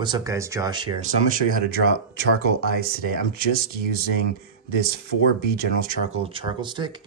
What's up guys, Josh here. So I'm gonna show you how to draw charcoal eyes today. I'm just using this 4B General's charcoal stick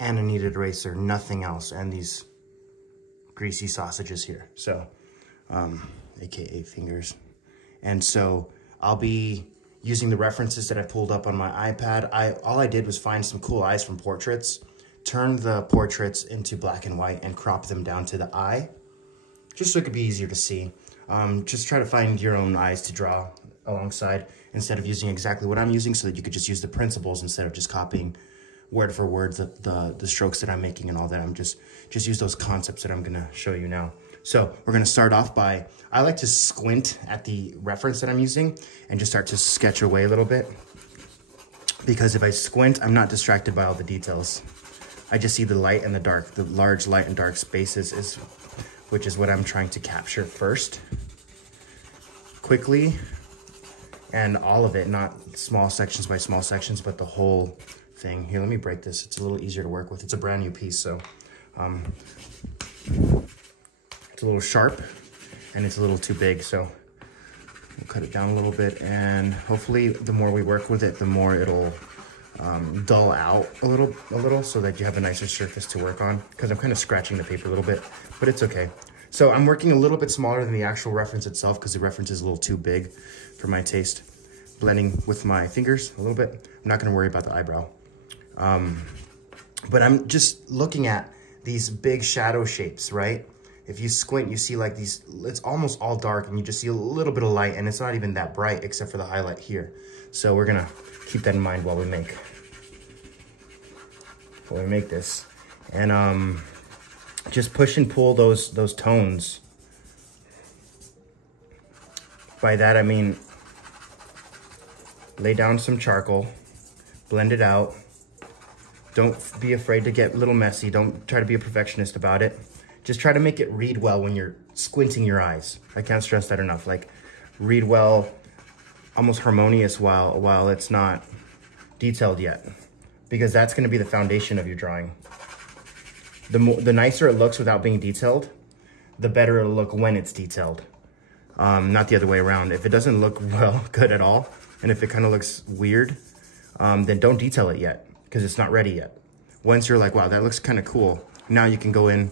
and a kneaded eraser, nothing else, and these greasy sausages here. So, AKA fingers. And so I'll be using the references that I pulled up on my iPad. All I did was find some cool eyes from portraits, turn the portraits into black and white and crop them down to the eye, just so it could be easier to see. Just try to find your own eyes to draw alongside instead of using exactly what I'm using, so that you could just use the principles instead of just copying word for word the strokes that I'm making and all that. I'm just use those concepts that I'm gonna show you now. So we're gonna start off by, I like to squint at the reference that I'm using and just start to sketch away a little bit, because if I squint, I'm not distracted by all the details. I just see the light and the dark, the large light and dark spaces, which is what I'm trying to capture first, quickly, and all of it, not small sections by small sections, but the whole thing. Here, let me break this. It's a little easier to work with. It's a brand new piece, so it's a little sharp and it's a little too big, so we'll cut it down a little bit, and hopefully the more we work with it, the more it'll dull out a little so that you have a nicer surface to work on, because I'm kind of scratching the paper a little bit, but it's okay. So I'm working a little bit smaller than the actual reference itself, because the reference is a little too big for my taste. Blending with my fingers a little bit. I'm not gonna worry about the eyebrow. But I'm just looking at these big shadow shapes, right? If you squint, you see like these, it's almost all dark, and you just see a little bit of light, and it's not even that bright except for the highlight here. So we're gonna keep that in mind while we make this. And just push and pull those tones. By that I mean lay down some charcoal, blend it out. Don't be afraid to get a little messy. Don't try to be a perfectionist about it. Just try to make it read well when you're squinting your eyes. I can't stress that enough. Like, read well, almost harmonious while it's not detailed yet, because that's going to be the foundation of your drawing. The nicer it looks without being detailed, the better it'll look when it's detailed. Not the other way around. If it doesn't look good at all, and if it kind of looks weird, then don't detail it yet, because it's not ready yet. Once you're like, wow, that looks kind of cool, now you can go in,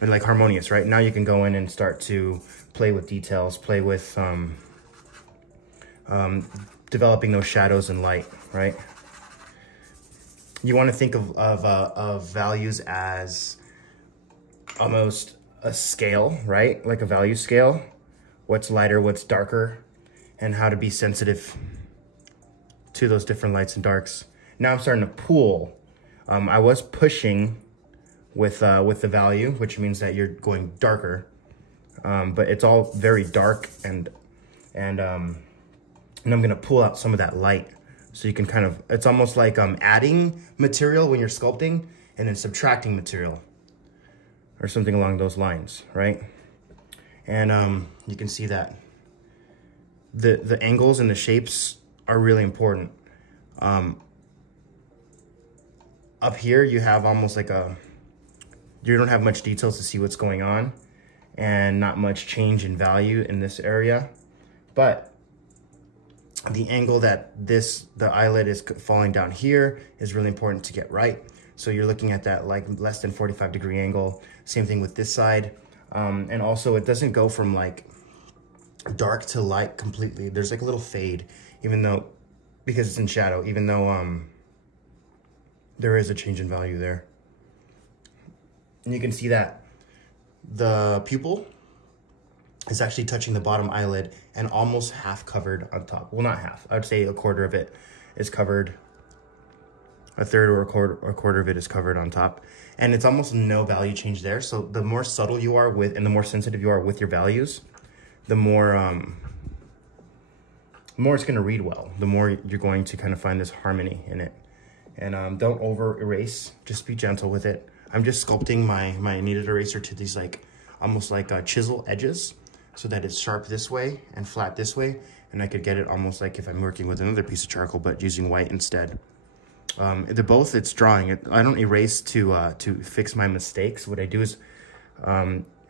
like harmonious, right? Now you can go in and start to play with details, play with developing those shadows and light, right? You want to think of values as almost a scale, right? Like a value scale. What's lighter, what's darker, and how to be sensitive to those different lights and darks. Now I'm starting to pull. I was pushing with the value, which means that you're going darker, but it's all very dark, and I'm gonna pull out some of that light. So you can kind of, it's almost like adding material when you're sculpting and then subtracting material, or something along those lines, right? And you can see that the angles and the shapes are really important. Up here you have almost like you don't have much details to see what's going on, and not much change in value in this area, but the angle that the eyelid is falling down here is really important to get right. So you're looking at that like less than 45-degree angle. Same thing with this side. And also it doesn't go from like dark to light completely. There's like a little fade, because it's in shadow, even though there is a change in value there. And you can see that the pupil is actually touching the bottom eyelid and almost half covered on top. Well, not half, I would say a quarter of it is covered. A third or a quarter of it is covered on top. And it's almost no value change there. So the more subtle you are with, and the more sensitive you are with your values, the more it's gonna read well. The more you're going to kind of find this harmony in it. And don't over erase, just be gentle with it. I'm just sculpting my kneaded eraser to these like, almost like chisel edges, so that it's sharp this way and flat this way. And I could get it almost like if I'm working with another piece of charcoal, but using white instead. It's drawing. I don't erase to fix my mistakes. What I do is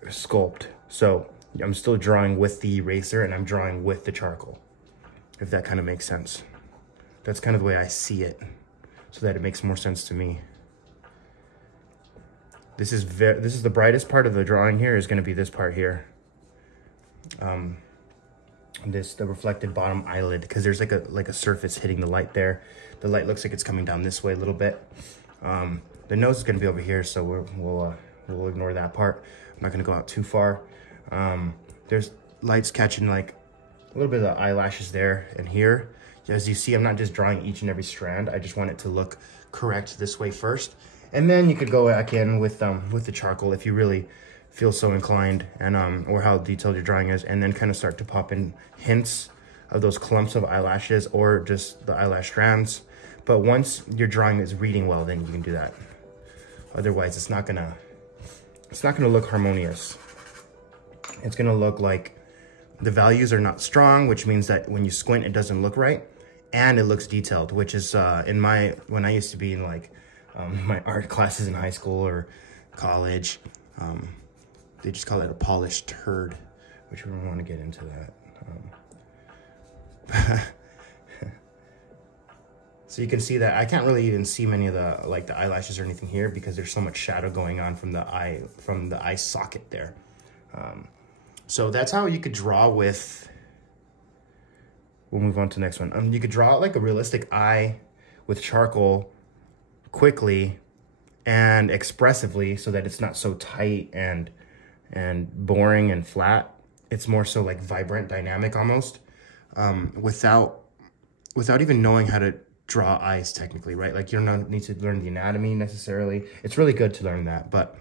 sculpt. So I'm still drawing with the eraser and I'm drawing with the charcoal, if that kind of makes sense. That's kind of the way I see it, so that it makes more sense to me. This is the brightest part of the drawing here is going to be this part here. The reflected bottom eyelid, because there's like a surface hitting the light there. The light looks like it's coming down this way a little bit. The nose is going to be over here, so we'll ignore that part. I'm not going to go out too far. There's lights catching like a little bit of the eyelashes there and here. As you see, I'm not just drawing each and every strand. I just want it to look correct this way first. And then you could go back in with the charcoal if you really feel so inclined, and or how detailed your drawing is, and then kind of start to pop in hints of those clumps of eyelashes or just the eyelash strands. But once your drawing is reading well, then you can do that. Otherwise, it's not gonna look harmonious. It's gonna look like the values are not strong, which means that when you squint, it doesn't look right, and it looks detailed, which is when I used to be in like my art classes in high school or college, they just call it a polished turd, which we don't want to get into that. So you can see that I can't really even see many of the eyelashes or anything here because there's so much shadow going on from the eye socket there. So that's how you could draw with. We'll move on to the next one. You could draw like a realistic eye with charcoal quickly and expressively, so that it's not so tight and boring and flat. It's more so like vibrant, dynamic almost, without even knowing how to draw eyes technically, right? Like you don't need to learn the anatomy necessarily. It's really good to learn that, but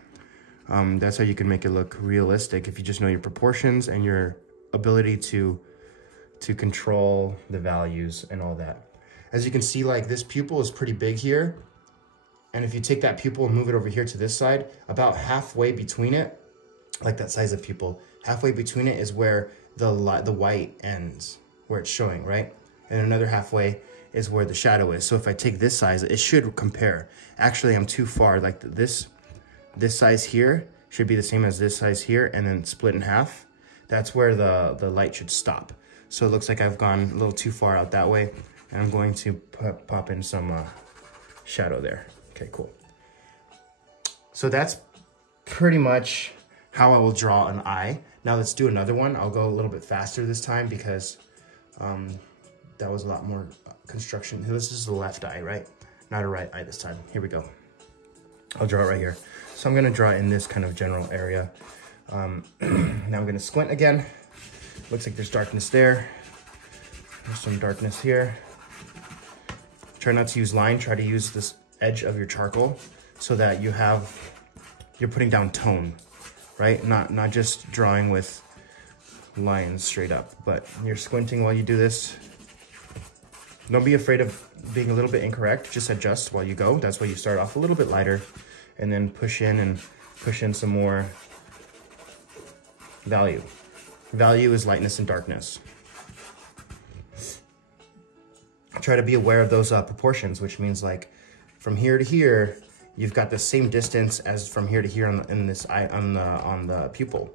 that's how you can make it look realistic if you just know your proportions and your ability to control the values and all that. As you can see, like this pupil is pretty big here. And if you take that pupil and move it over here to this side, about halfway between it, like that size of pupil, halfway between it is where the white ends, where it's showing, right? And another halfway is where the shadow is. So if I take this size, it should compare. Actually, I'm too far. Like this size here should be the same as this size here, and then split in half. That's where the light should stop. So it looks like I've gone a little too far out that way, and I'm going to pop in some shadow there. Okay, cool. So that's pretty much how I will draw an eye. Now let's do another one. I'll go a little bit faster this time because that was a lot more construction. This is the left eye, right? Not a right eye this time. Here we go. I'll draw it right here. So I'm gonna draw in this kind of general area. Now I'm gonna squint again. Looks like there's darkness there. There's some darkness here. Try not to use line, try to use this edge of your charcoal so that you're putting down tone, right? Not just drawing with lines straight up, but you're squinting while you do this. Don't be afraid of being a little bit incorrect, just adjust while you go. That's why you start off a little bit lighter and then push in some more value. Value is lightness and darkness. Try to be aware of those proportions, which means like from here to here, you've got the same distance as from here to here on this eye, on the pupil,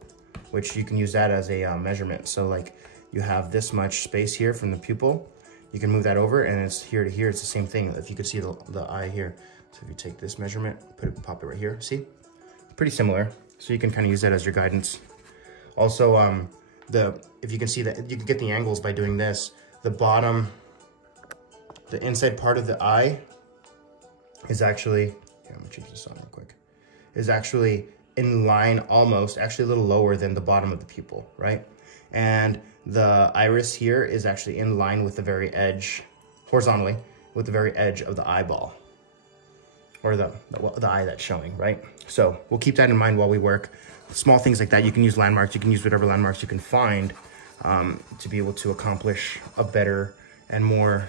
which you can use that as a measurement. So like you have this much space here from the pupil, you can move that over, and it's here to here. It's the same thing. If you could see the eye here. So if you take this measurement, pop it right here. See, pretty similar. So you can kind of use that as your guidance. Also, if you can see that, you can get the angles by doing this. The bottom, the inside part of the eye is actually, here, I'm gonna change this on real quick, is actually in line almost, actually a little lower than the bottom of the pupil, right? And the iris here is actually in line with the very edge, horizontally, with the very edge of the eyeball, or the eye that's showing, right? So we'll keep that in mind while we work. Small things like that, you can use landmarks, you can use whatever landmarks you can find to be able to accomplish a better and more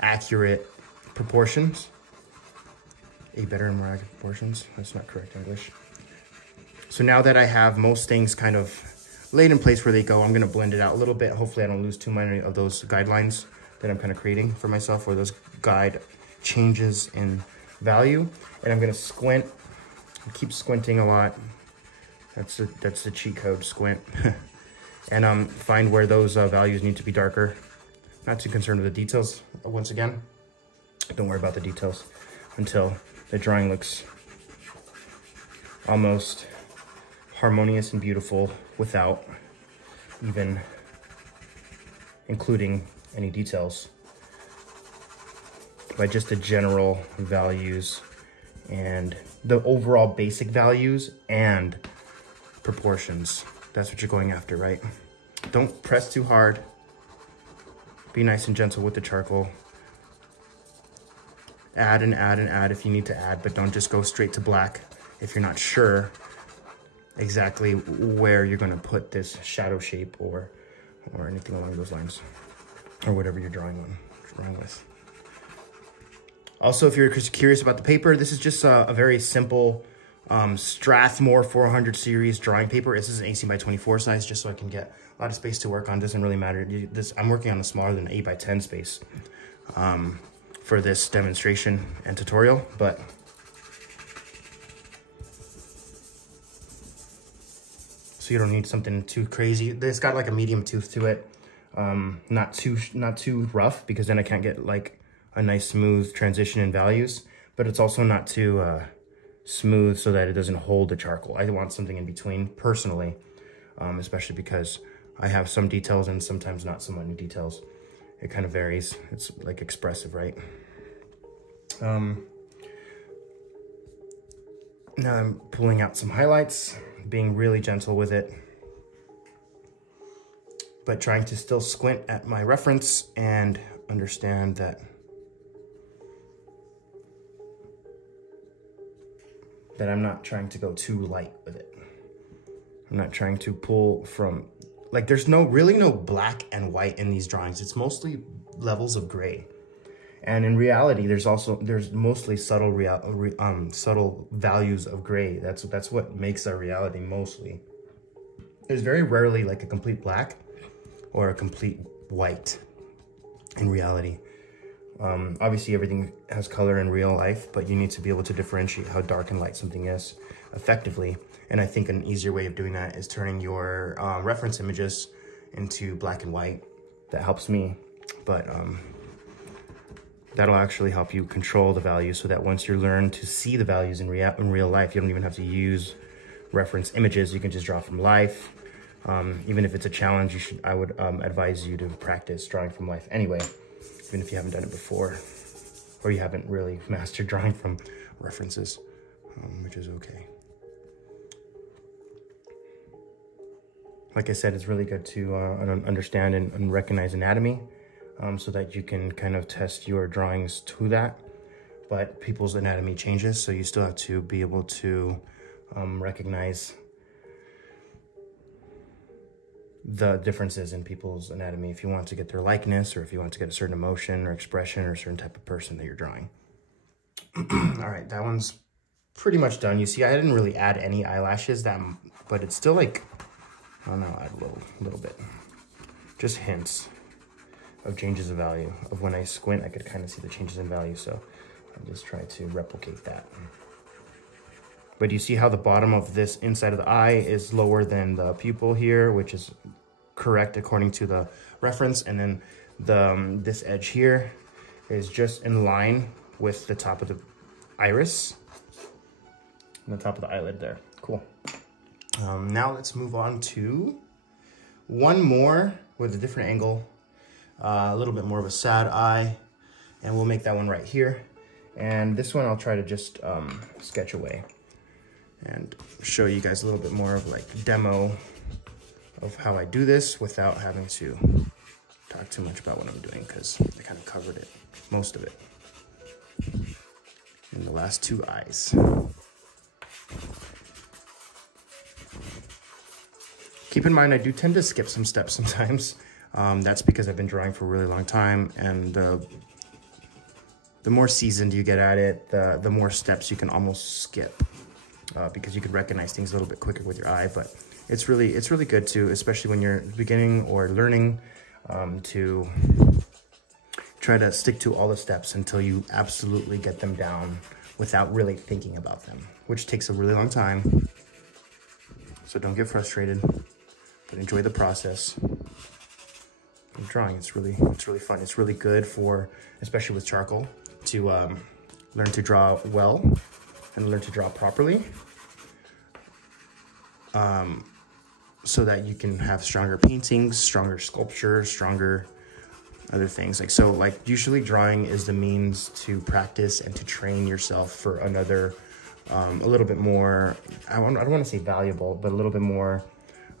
accurate proportions. That's not correct English. So now that I have most things kind of laid in place where they go, I'm gonna blend it out a little bit. Hopefully I don't lose too many of those guidelines that I'm kind of creating for myself, or those guide changes in value. And I'm gonna squint, keep squinting a lot. That's the cheat code, squint. and find where those values need to be darker. Not too concerned with the details. Once again, don't worry about the details until the drawing looks almost harmonious and beautiful without even including any details, by just the general values and the overall basic values and proportions. That's what you're going after, right? Don't press too hard. Be nice and gentle with the charcoal. Add and add and add if you need to add, but don't just go straight to black if you're not sure exactly where you're gonna put this shadow shape or anything along those lines, or whatever you're drawing with. Also, if you're curious about the paper, this is just a very simple Strathmore 400 series drawing paper. This is an 18 by 24 size, just so I can get a lot of space to work on. Doesn't really matter. I'm working on a smaller than 8 by 10 space for this demonstration and tutorial, but so you don't need something too crazy. It's got like a medium tooth to it, not too rough, because then I can't get like a nice smooth transition in values, but it's also not too smooth so that it doesn't hold the charcoal. I want something in between personally, especially because I have some details and sometimes not so many details. It kind of varies. It's like expressive, right? Now I'm pulling out some highlights, being really gentle with it, but trying to still squint at my reference and understand that I'm not trying to go too light with it. I'm not trying to pull from, like, there's really no black and white in these drawings. It's mostly levels of gray. And in reality, there's mostly subtle values of gray. That's what makes our reality mostly. There's very rarely like a complete black or a complete white in reality. Obviously everything has color in real life, but you need to be able to differentiate how dark and light something is effectively. And I think an easier way of doing that is turning your reference images into black and white. That helps me, but that'll actually help you control the values, so that once you learn to see the values in real life, you don't even have to use reference images. You can just draw from life. Even if it's a challenge, I would advise you to practice drawing from life anyway, even if you haven't done it before, or you haven't really mastered drawing from references, which is okay. Like I said, it's really good to understand and recognize anatomy, so that you can kind of test your drawings to that. But people's anatomy changes, so you still have to be able to recognize the differences in people's anatomy if you want to get their likeness, or if you want to get a certain emotion or expression or a certain type of person that you're drawing. All right, that one's pretty much done. You see, I didn't really add any eyelashes, but it's still like, I don't know, add a little bit. Just hints of changes of value. Of when I squint, I could kind of see the changes in value, so I'll just try to replicate that. But you see how the bottom of this inside of the eye is lower than the pupil here, which is correct according to the reference. And then this edge here is just in line with the top of the iris and the top of the eyelid there. Cool. Now let's move on to one more with a different angle, a little bit more of a sad eye, and we'll make that one right here. And this one I'll try to just sketch away and show you guys a little bit more of like demo of how I do this without having to talk too much about what I'm doing, because I kind of covered it, most of it, in the last two eyes. Keep in mind, I do tend to skip some steps sometimes. That's because I've been drawing for a really long time, and the more seasoned you get at it, the more steps you can almost skip, because you could recognize things a little bit quicker with your eye. But it's really good to, especially when you're beginning or learning, to try to stick to all the steps until you absolutely get them down without really thinking about them, which takes a really long time. So don't get frustrated. but enjoy the process of drawing. It's really fun. It's really good for, especially with charcoal, to learn to draw well and learn to draw properly, so that you can have stronger paintings, stronger sculpture, stronger other things. Like usually drawing is the means to practice and to train yourself for another, a little bit more, I don't want to say valuable, but a little bit more,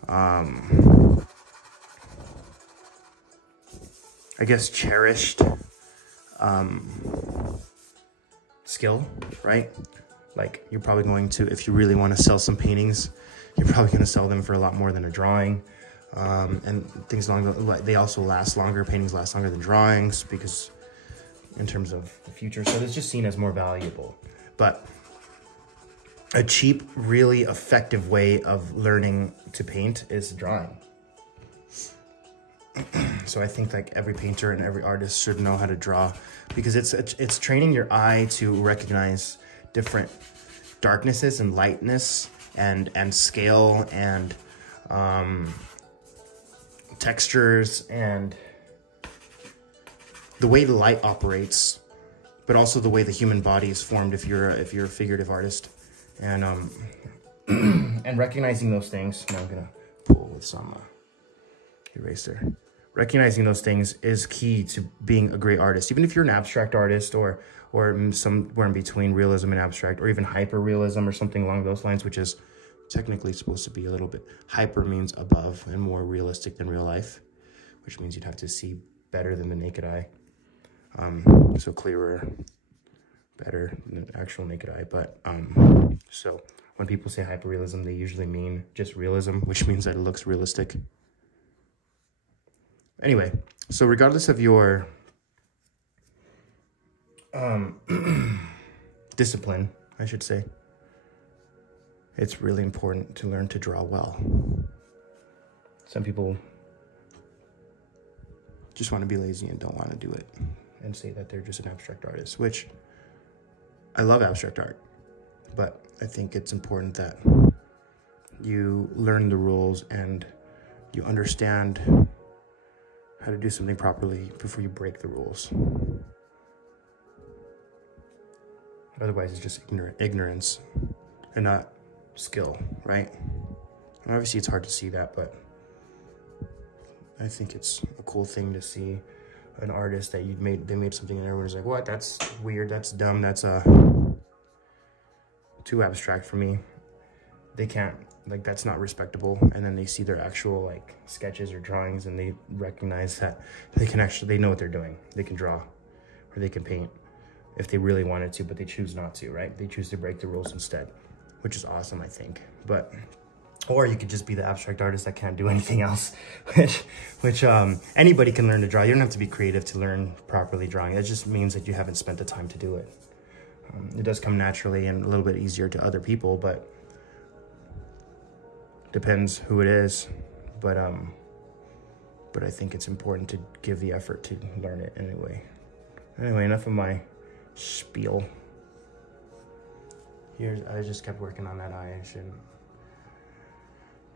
I guess, cherished skill, right? Like, you're probably going to, if you really want to sell some paintings, you're probably going to sell them for a lot more than a drawing. And things they also last longer. Paintings last longer than drawings, because in terms of the future. So it's just seen as more valuable. But a cheap, really effective way of learning to paint is drawing. So I think like every painter and every artist should know how to draw, because it's training your eye to recognize different darknesses and lightness and scale and textures and the way the light operates, but also the way the human body is formed if you're a figurative artist, and and recognizing those things. Now I'm gonna pull with some eraser. Recognizing those things is key to being a great artist. Even if you're an abstract artist or somewhere in between realism and abstract, or even hyper-realism or something along those lines, which is technically supposed to be a little bit, hyper means above and more realistic than real life, which means you'd have to see better than the naked eye. So clearer, better than the actual naked eye. But so when people say hyper-realism, they usually mean just realism, which means that it looks realistic. Anyway, so regardless of your discipline, I should say, it's really important to learn to draw well. Some people just want to be lazy and don't want to do it and say that they're just an abstract artist, which I love abstract art, but I think it's important that you learn the rules and you understand how to do something properly before you break the rules. Otherwise, it's just ignorance and not skill, right? And obviously, it's hard to see that, but I think it's a cool thing to see an artist that they made something and everyone's like, what? That's weird. That's dumb. That's too abstract for me. They can't, like, that's not respectable. And then they see their actual like sketches or drawings and they recognize that they know what they're doing. They can draw or they can paint if they really wanted to, but they choose not to, right? They choose to break the rules instead, which is awesome, I think. But, or you could just be the abstract artist that can't do anything else, which anybody can learn to draw. You don't have to be creative to learn properly drawing. It just means that you haven't spent the time to do it. It does come naturally and a little bit easier to other people, but depends who it is. But I think it's important to give the effort to learn it anyway. Anyway, enough of my spiel. I just kept working on that eye. I shouldn't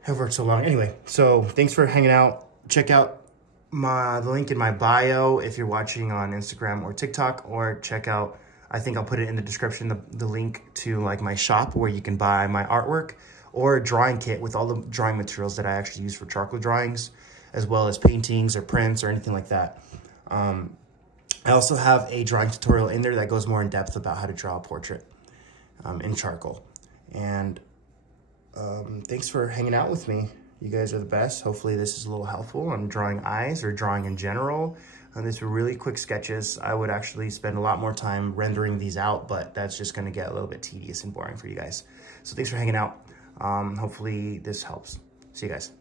have worked so long. Anyway, so thanks for hanging out. Check out the link in my bio if you're watching on Instagram or TikTok, or check out, I think I'll put it in the description, the link to like my shop where you can buy my artwork or a drawing kit with all the drawing materials that I actually use for charcoal drawings, as well as paintings or prints or anything like that. I also have a drawing tutorial in there that goes more in depth about how to draw a portrait in charcoal. And thanks for hanging out with me. You guys are the best. Hopefully this is a little helpful on drawing eyes or drawing in general. These are really quick sketches. I would actually spend a lot more time rendering these out, but that's just gonna get a little bit tedious and boring for you guys. So thanks for hanging out. Hopefully this helps. See you guys.